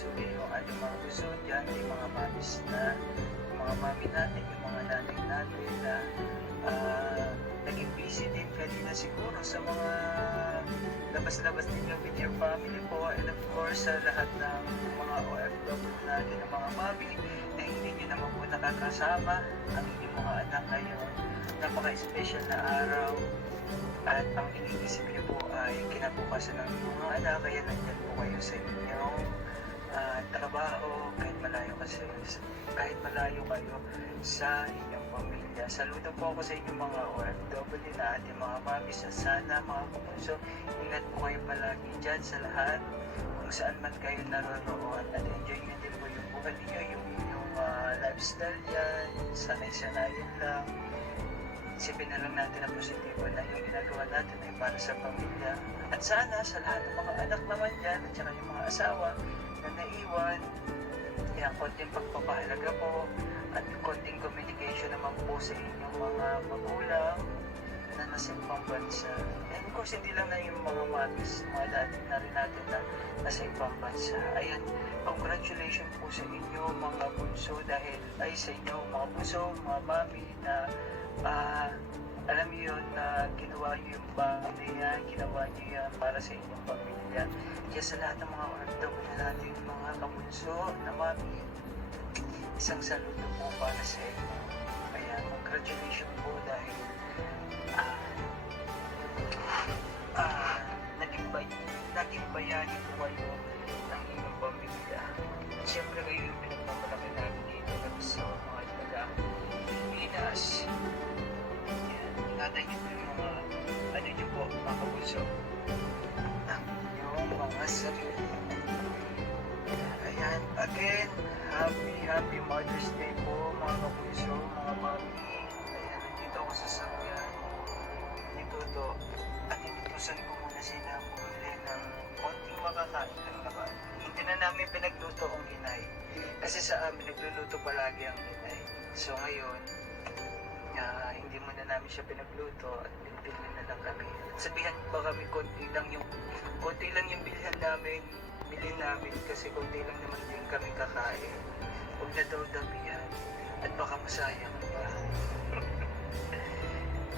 kapuso yung ating mga puso dyan, yung mga mamis na, yung mga mami natin, yung mga nanay natin na naging busy din kanina siguro sa mga labas-labas ninyo with your family po, and of course sa lahat ng mga OFW natin, ng mga mami na hindi nyo naman po nakakasama ang inyong mga anak ngayong napaka-special na araw, at ang iniisip niyo po ay kinabukasan ng inyong mga anak, kaya nandyan po kayo sa inyong trabaho kahit malayo kayo sa inyong pamilya. Saludo po ako sa inyong mga OFW na ating mga mami, sa sana mga kapuso, ingat po kayo palagi dyan sa lahat kung saan man kayo naroon, at enjoy nyo din po yung buhay ninyo, yung inyong lifestyle dyan, sanay-sanayin lang. Isipin na lang natin ang positibo na yung ginagawa natin ay para sa pamilya. At sana sa lahat ng mga anak naman dyan, at saka yung mga asawa na naiwan, kaya konting pagpapahalaga po at konting communication naman po sa inyong mga magulang na nasa ibang bansa. And of course, hindi lang na yung mga mamis, mga dati na rin natin na nasa ibang bansa. Ayan, congratulations po sa inyo mga bunso, dahil ay sa inyo mga bunso, mga mami na alam niyo yun na ginawa niyo yung bagay na yan, ginawa niyo yan para sa inyong pamilya. Kaya sa lahat ng mga OFW natin, mga kabunso na mami, isang saludo po para sa inyo. Kaya congratulations po dahil naging bayani po kayo ng inyong pamilya. Siyempre kayo yung pinagmamalaki namin dito sa mga taga Pilipinas. Ingatan niyo po yung mga niyo po, mga kabunso, yung mga sarili. Ayan, again, happy Mother's Day po mga kabunso, mga mami. Ayan, nandito ako sa sakyan ni Toto at inutusan ko muna sila bumili ng konting makakain lang naman. Hindi na namin pinagluto ang inay kasi sa amin nagluluto palagi ang inay. So ngayon, hindi muna namin siya pinagluto at pinipili na lang kami. Sabihan ba kami konti lang yung bilhin namin kasi konti lang naman din kami kakain. Huwag na daw damihan at baka masayang pa.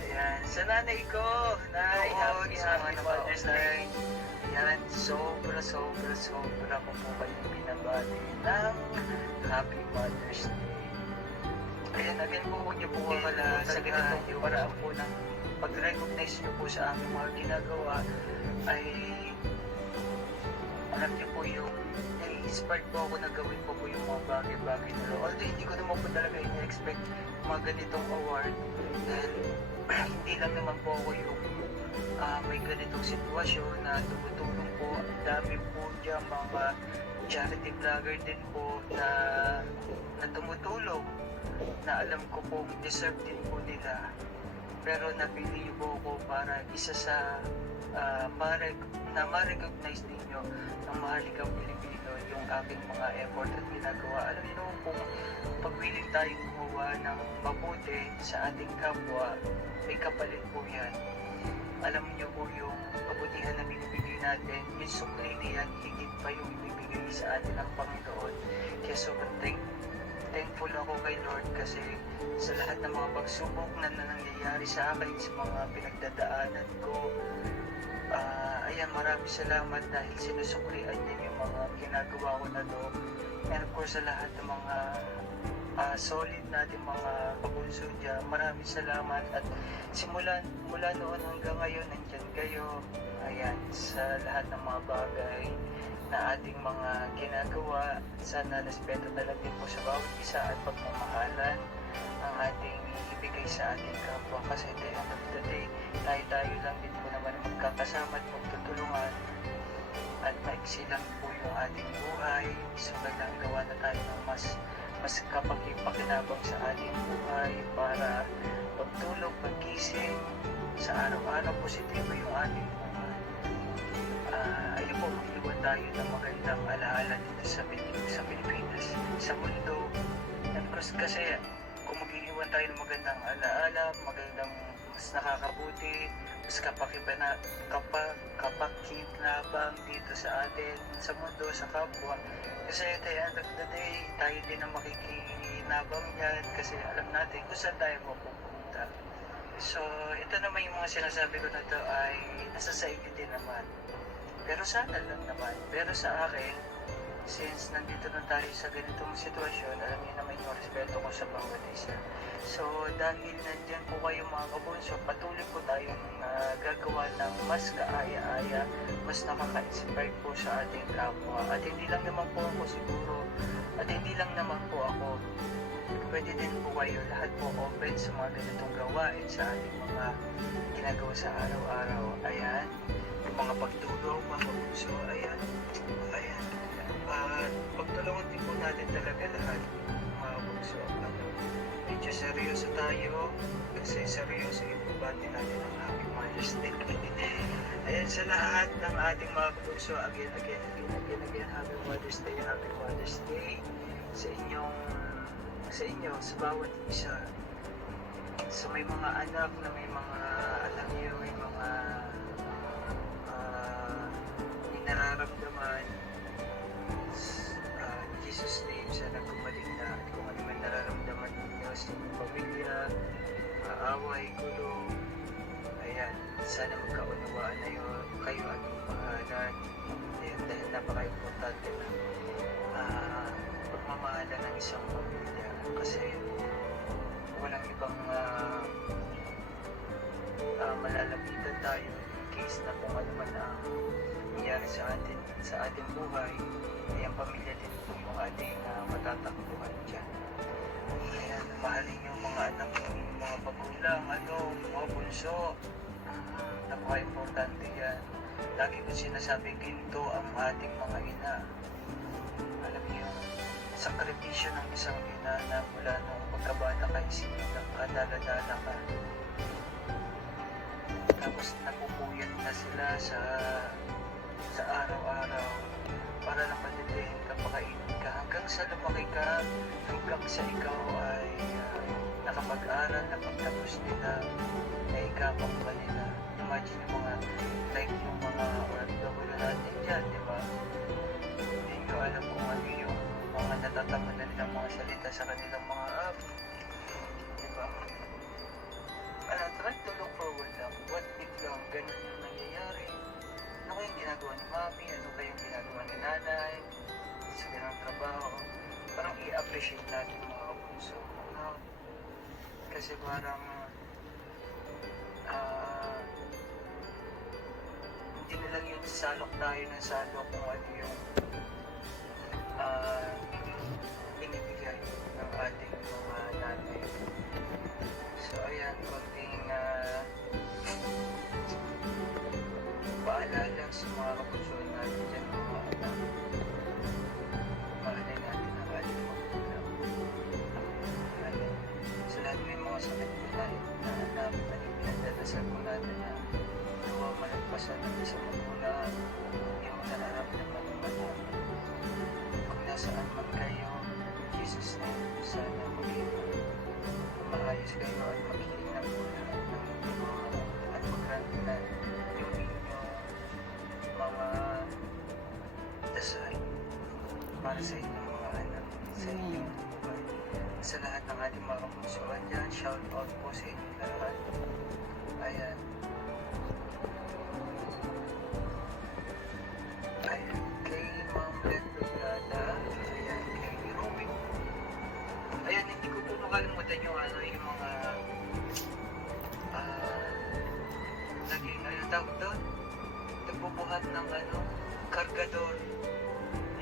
Ayan, sa nanay ko, happy Mother's Day. Ayan, sobra ko po kayong binabati ng Happy Mother's Day. Ayan, again po, huwag niyo po kakala sa ganitong paraan po ng pag-recognize niyo po sa aming mga ginagawa ay alam niyo po yung nai-inspired po ako na gawin po yung mga bagay-bagay na lo. Although hindi ko naman po talaga in-expect mga ganitong award dahil hindi lang naman po ako yung may ganitong sitwasyon na tumutulong po. Ang dami po dyan mga charity vlogger din po na tumutulong na alam ko po deserve din po nila, pero napili po ako para isa sa na ma-recognize ninyo ng mahalikang Pilipino yung aking mga effort at ginagawa. Alam niyo kung pagwiling tayong gumawa ng mabuti sa ating kapwa, may kapalit po yan. Alam niyo po yung kabutihan na binibigay natin, yung sukli na yan, higit pa yung ibibigay sa atin ng Panginoon. Kaya sobrang thankful ako kay Lord kasi sa lahat ng mga pagsubok na nangyayari sa akin, sa mga pinagdadaanan ko, ayan, maraming salamat dahil sinusuklian niya yung mga ginagawa ko na doon. And of course, sa lahat ng mga solid natin mga kabunso dyan, maraming salamat. At mula noon hanggang ngayon, nandyan kayo. Ayan, sa lahat ng mga bagay na ating mga ginagawa, sana respeto talaga po sa bawat isa at pagmamahalan ang ating ibigay sa ating kapwa, kasi at the end of the day, tayo lang din po naman magkakasama at magtutulungan at maiksi lang po yung ating buhay. So kailangan gawa na tayo ng mas kapaki-pakinabang sa ating buhay para pagtulog, pagkising sa araw-araw, positibo yung ating buhay. Ayun po, mag-iwan tayo ng magandang alaala dito sa Pilipinas, sa mundo. And of course, kasi kung mag-iwan tayo ng magandang alaala, magandang mas nakakabuti, mas kapakinabang mayabang dito sa atin, sa mundo, sa kapwa. Kasi at the end of the day, tayo din ang makikinabang yan kasi alam natin kung saan tayo mapupunta. So, ito naman yung mga sinasabi ko na to ay nasa sa inyo din naman. Pero sana lang naman. Pero sa akin, since nandito na tayo sa ganitong sitwasyon, alam niyo naman yung respeto ko sa bawat isa. So, dahil nandyan po kayo mga kabunso, patuloy po tayong gagawa ng mas kaaya-aya, mas nakaka-inspire po sa ating kapwa. At hindi lang naman po ako siguro, at hindi lang naman po ako, pwede din po kayo, lahat po open sa mga ganitong gawain sa ating mga ginagawa sa araw-araw. Ayan, yung mga pagtulong, mga kabunso, ayan, ayan. At pagtulungan din po natin talaga lahat, mga kabunso. Medyo seryoso tayo, kasi seryoso yung bati natin ang Happy Mother's Day. Ayan sa lahat ng ating mga kabunso, again, Happy Mother's Day, Happy Mother's Day sa inyo, sa bawat isa. So may mga anak na may mga, alam niyo, may mga nararamdaman. In Jesus' name, sana gumaling na at kung ano man nararamdaman ninyo sa inyong pamilya, away, gulo, ayan, sana magkaunawaan na yun, kayo at yung pangalan. Ayan, dahil napaka-importante na pagmamahala ng isang pamilya kasi walang ibang malalapitan tayo in case na kung ano man ang nangyari sa ating buhay, ay ang pamilya din po yung ating matatakbuhan dyan. Kaya mahalin yung mga anak, yung mga magulang, mga bunso. Napaka-importante yan. Lagi ko sinasabi, ginto ang ating mga ina. Alam niyo, sakripisyo ng isang ina na mula nung pagkabata ka, isinulang ka, dala-dala ka. Tapos napupuyat na sila sa araw-araw para lang madidihin ka, pakainin ka hanggang sa lumaki ka, hanggang sa ikaw ay nakapag-aral, napagtapos nila, naigapang pa nila. Imagine yung mga, like yung mga OFW natin dyan, di ba? Hindi nyo alam kung ano yung mga natatamanan nilang mga salita sa kanilang mga app, di ba? Try to look forward lang. What if lang ganun yung nangyayari? Ano kayong ginagawa ni mami? Ano kayong ginagawa ni nanay? Sa ganang trabaho? Parang i-appreciate natin mga kapuso. Kasi parang hindi na lang yung salok tayo ng salok kung ano yung binibigay ng ating mga nanay. So ayan, konting paalala sa mga kapusoan natin dyan, mga anak. Mahalin natin ang ating magulang. Sa lahat may mga sakit na pinagdadasal po natin na nawa malagpasan ng isang magulang, yung nararamdaman ng anak. Kung nasaan man kayo, Jesus name, sana maging maayos kayo at maghiling ng mula at magrantinan yung inyong mga dasal para sa inyong mga anak, sa inyong buhay. Sa lahat ng ating mga kapusoan dyan, shout out po sa inyong lahat. Ayan. Ayan. Kay Ma'am Red Brigada. Ayan. Kay Ruby. Ayan, hindi ko po makalimutan yung yung mga naging tawag doon, nagbubuhat ng kargador.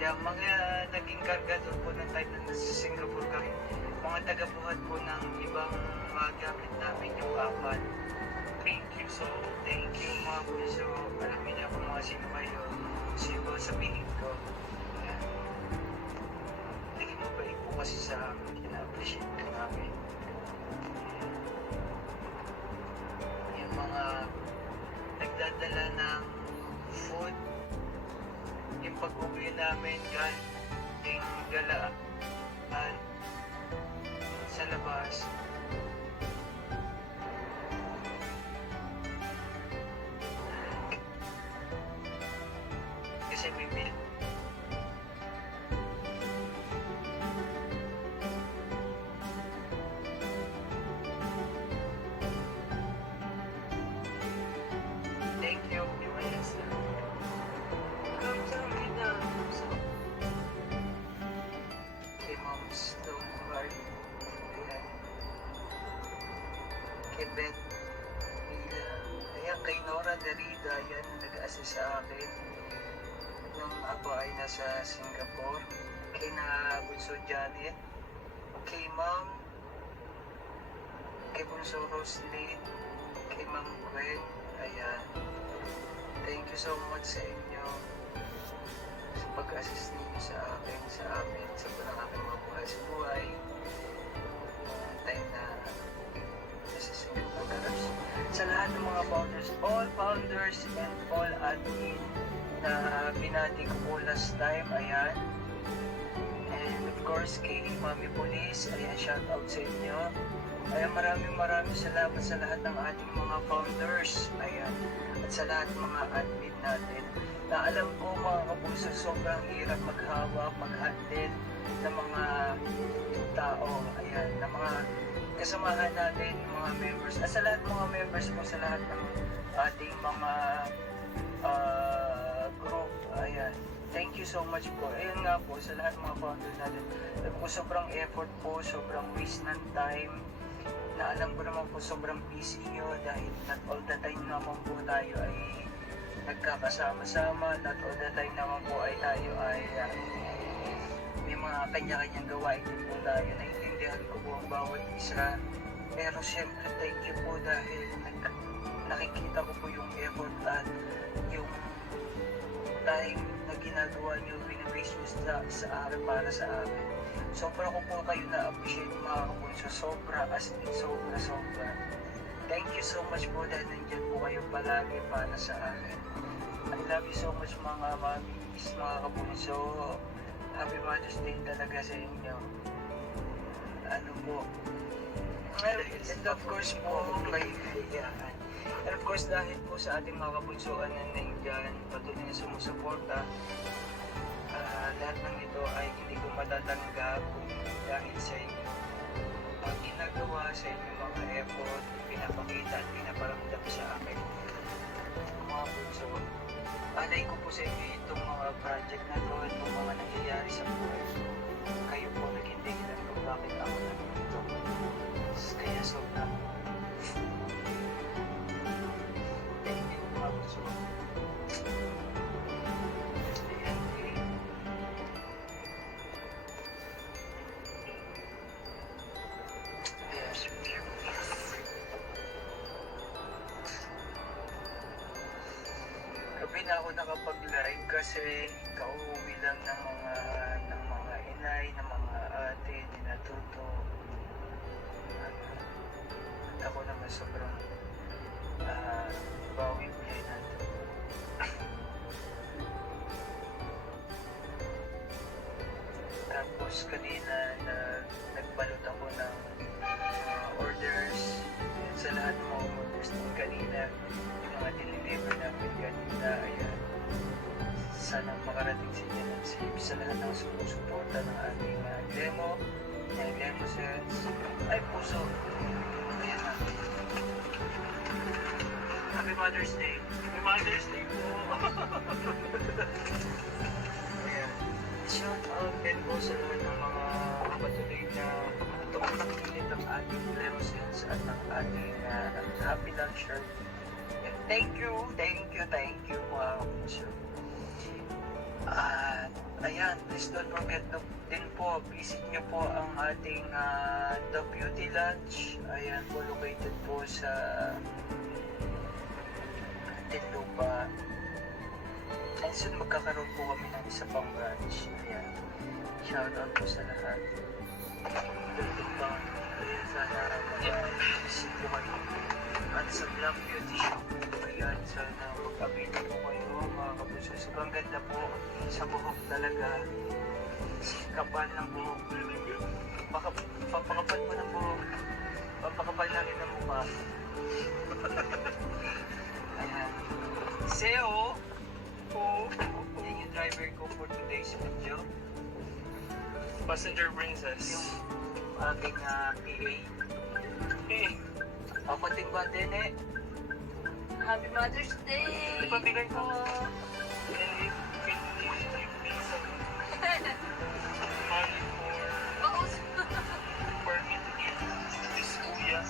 Yung mga naging kargador po ng time na nasa Singapore kami, mga tagabuhat po ng ibang mga gamit namin yung kapal. Thank you, so thank you mga bunso. Alam niyo kung mga sino kayo, sino sabihin ko. Ayan. Tingin mo ba po kasi sa amin, ina-appreciate ka namin. Yung mga nagdadala ng food, yung pag-uwi namin galing galaan sa labas. event nila. Ayan, kay Nora Derrida, yan, nag-assist sa akin nung ako ay nasa Singapore. Kay na Bunso Janet, kay Ma'am, kay Bunso Roslyn, kay Ma'am Gwen, ayan. Thank you so much sa inyo sa pag-assist ninyo sa akin, sa amin, sa parang aking mga buhay sa buhay. Yung time na nasa Singapore. Sa lahat ng mga founders, all founders and all admin na binati ko po last time, ayan. And of course, kay Mami Police, ayan, shout out sa inyo. Ayan, maraming salamat sa lahat ng ating mga founders, ayan, at sa lahat ng mga admin natin. Na alam ko mga kapuso, sobrang hirap maghawak, mag-handle ng mga tao, ayan, ng mga kasamahan natin, mga members, at sa lahat ng mga members po, sa lahat ng ating mga group, ayan. Thank you so much po. Ayun nga po, sa lahat ng mga founders natin, alam ko sobrang effort po, sobrang waste ng time, na alam ko naman po sobrang busy nyo dahil not all the time naman po tayo ay nagkakasama-sama, not all the time naman po ay tayo ay may mga kanya-kanyang gawain din po tayo. Naiintindihan ko po ang bawat isa, pero syempre thank you po dahil nakikita ko po yung effort at yung time na ginagawa nyo, binibase nyo sa araw para sa amin. Sobra ko po kayo na-appreciate mga kapunso, sobra, as in sobra. Thank you so much po dahil nandiyan po kayo palagi para sa akin. I love you so much mga mamis, mga kapunso. Happy Mother's Day talaga sa inyo. Ano po. And of course po, may hiyahan. And of course, dahil po sa ating mga kapunsoan na nandiyan, patuloy na sumusuporta, lahat ng ito ay hindi ko matatanggap dahil sa inyo. Ang ginagawa sa inyo mga effort, pinapakita at pinaparamdam sa akin. Mga punso, alay ko po sa inyo itong mga project na to, itong mga nangyayari sa buhay. Kayo po naging dahilan kung bakit ako nandito. Kaya sobrang thank you mga punso. Gabi na ako nakapag-live kasi kauwi lang ng mga inay, ng mga ate, ninatuto. At ako naman sobrang bawi ulit natin. Tapos kanina nagbalot ako ng orders sa lahat ng mga orders ng kanina, yung mga diniliver namin kanina, ayan. Sana makarating sa inyo ng safe sa lahat ng sumusuporta ng ating demo, ng demo sales. Ay, puso! Ayan na. Happy Mother's Day! Happy Mother's Day po! Ayan. Shout out din po sa lahat ng mga patuloy na tumakilit ang ating demo sales at ang ating happy lunch shirt. Thank you mga kapuso. At ayan, please don't forget din po, visit nyo po ang ating The Beauty Lunch. Ayan po, located po sa Tinlupa. And soon magkakaroon po kami ng isa pang branch. Ayan, shout out po sa lahat. Tinlupa. Ayan, sana mag-visit po kayo. At sa Black Beauty Shop, ayan, sana mag-update po kayo mga kapuso. Sobrang ganda po sa buhok talaga. Kapal ng buhok. Papakapal mo ng buhok. Papakapal na rin ng mukha. Ayan. Seo! Yan yung driver ko for today's video. Passenger princess. Yung aking PA. Ako ting-batin eh. Happy Mother's Day! Ipabigay ko. Money for me to give this kuya.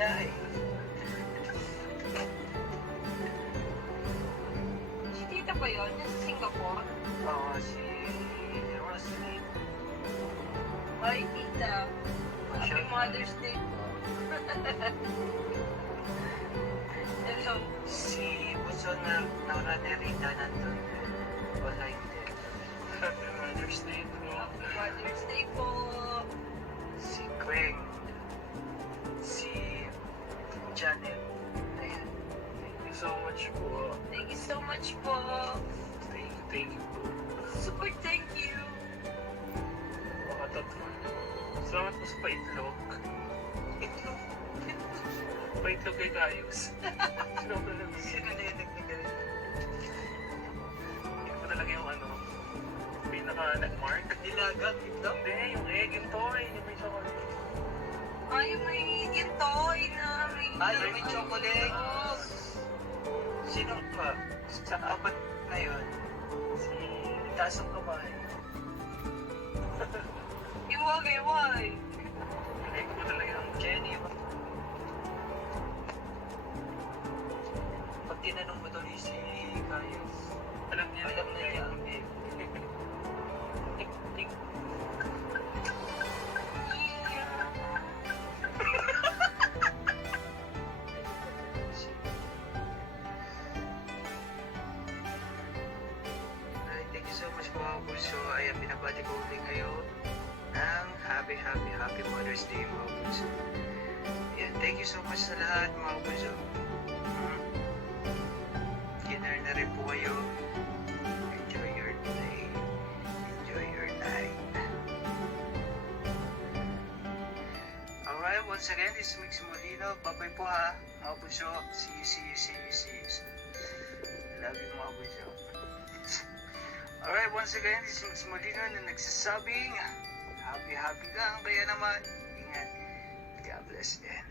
nga eh. Si tita ba yun? Yung sa Singapore? Oo, si Roslyn. Ay, tita. Happy Mother's Day po. Hello. Si Buso na Narita nandun. Wala hindi. Happy Mother's Day po. Happy Mother's Day po. Si Queng. Si Janet. Ayan. Thank you so much po. Thank you so much po. Thank you po. Super thank you. Makatatlo. Salamat po sa paitlog. Itlog? Paitlog kay Gayos. Sino ba lang? Sino na yung nagbigay? Hindi ko talaga yung ano, pinaka-nag-mark. Nilagang itlog? Hindi, yung egg, yung toy, yung may chocolate. Ay, may gintoy na may... Ay, yung may chocolate. Oo. Sino pa? Sa apat na yun. Si Tasong Kamay. Iwag. Hindi ko talaga yung Jenny. Pag tinanong mo tuloy si Kayos, alam niya yung egg. Tik. Ay, thank you so much po mga puso. Ayan, binabati ko ulit kayo ng happy Mother's Day mga puso. Ayan, thank you so much sa lahat mga puso. Dinner na rin po kayo. Enjoy your day. Enjoy your night. Alright, once again, this is Mix Molino. Bye-bye po ha, mga puso. See you. Love you mga puso. Alright, once again, this is Mix Molino na nagsasabing happy lang. Kaya naman, ingat. God bless and